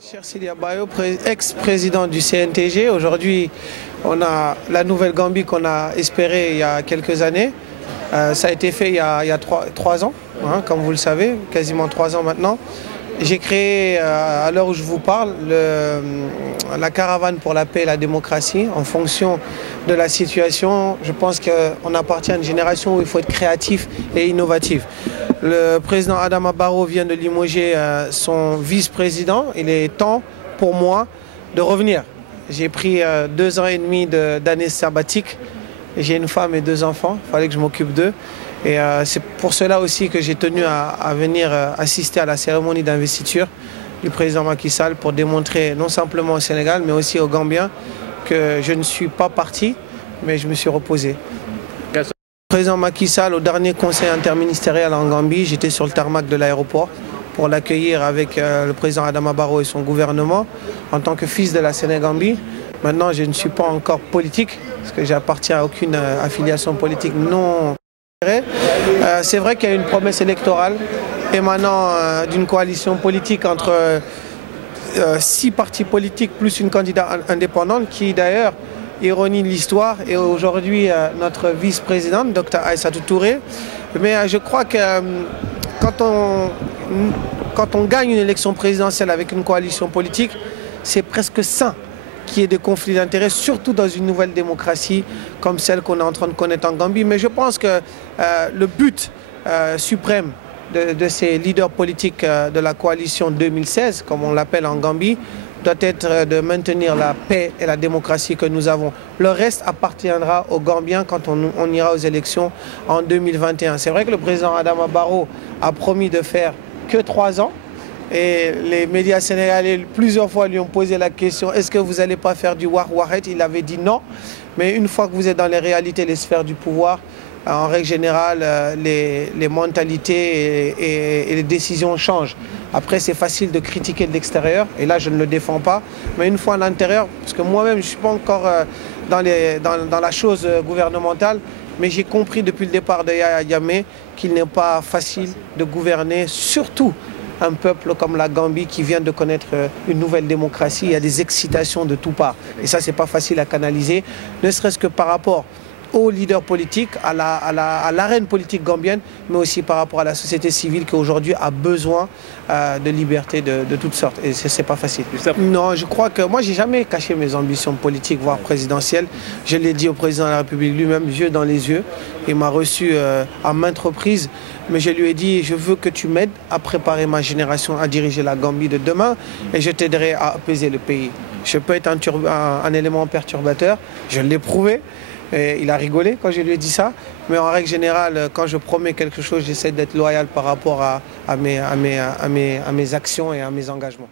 Cher Sidia Bayo, ex-président du CNTG, aujourd'hui on a la Nouvelle-Gambie qu'on a espérée il y a quelques années. Ça a été fait il y a 3 ans, hein, comme vous le savez, quasiment 3 ans maintenant. J'ai créé, à l'heure où je vous parle, la caravane pour la paix et la démocratie. En fonction de la situation, je pense qu'on appartient à une génération où il faut être créatif et innovatif. Le président Adama Barrow vient de limoger son vice-président. Il est temps pour moi de revenir. J'ai pris 2 ans et demi d'années sabbatiques. J'ai une femme et 2 enfants. Il fallait que je m'occupe d'eux. Et c'est pour cela aussi que j'ai tenu à venir assister à la cérémonie d'investiture du président Macky Sall pour démontrer non simplement au Sénégal mais aussi aux Gambiens que je ne suis pas parti mais je me suis reposé. Le président Macky Sall, au dernier conseil interministériel en Gambie, j'étais sur le tarmac de l'aéroport pour l'accueillir avec le président Adama Barrow et son gouvernement en tant que fils de la Sénégambie. Maintenant, je ne suis pas encore politique parce que j'appartiens à aucune affiliation politique non. C'est vrai qu'il y a une promesse électorale émanant d'une coalition politique entre 6 partis politiques plus une candidate indépendante qui d'ailleurs, ironie de l'histoire, est aujourd'hui notre vice-présidente, Dr Aïssatou Touré. Mais je crois que quand on gagne une élection présidentielle avec une coalition politique, c'est presque sain qu'il y ait des conflits d'intérêts, surtout dans une nouvelle démocratie comme celle qu'on est en train de connaître en Gambie. Mais je pense que le but suprême de ces leaders politiques de la coalition 2016, comme on l'appelle en Gambie, doit être de maintenir la paix et la démocratie que nous avons. Le reste appartiendra aux Gambiens quand on ira aux élections en 2021. C'est vrai que le président Adama Barrow a promis de faire que 3 ans. Et les médias sénégalais plusieurs fois lui ont posé la question: est-ce que vous n'allez pas faire du War-Wahet? Il avait dit non. Mais une fois que vous êtes dans les réalités, les sphères du pouvoir, en règle générale, les mentalités et les décisions changent. Après, c'est facile de critiquer de l'extérieur, et là, je ne le défends pas. Mais une fois à l'intérieur, parce que moi-même, je ne suis pas encore dans la chose gouvernementale, mais j'ai compris depuis le départ de Yahya Jammeh qu'il n'est pas facile de gouverner, surtout un peuple comme la Gambie qui vient de connaître une nouvelle démocratie. Il y a des excitations de toutes parts. Et ça, c'est pas facile à canaliser, ne serait-ce que par rapport aux leaders politiques, à l'arène politique gambienne, mais aussi par rapport à la société civile qui aujourd'hui a besoin de liberté de toutes sortes. Et c'est pas facile. Non, je crois que moi, j'ai jamais caché mes ambitions politiques, voire présidentielles. Je l'ai dit au président de la République lui-même, yeux dans les yeux. Il m'a reçu à maintes reprises. Mais je lui ai dit: je veux que tu m'aides à préparer ma génération à diriger la Gambie de demain et je t'aiderai à apaiser le pays. Je peux être un élément perturbateur, je l'ai prouvé. Et il a rigolé quand je lui ai dit ça, mais en règle générale, quand je promets quelque chose, j'essaie d'être loyal par rapport à mes actions et à mes engagements.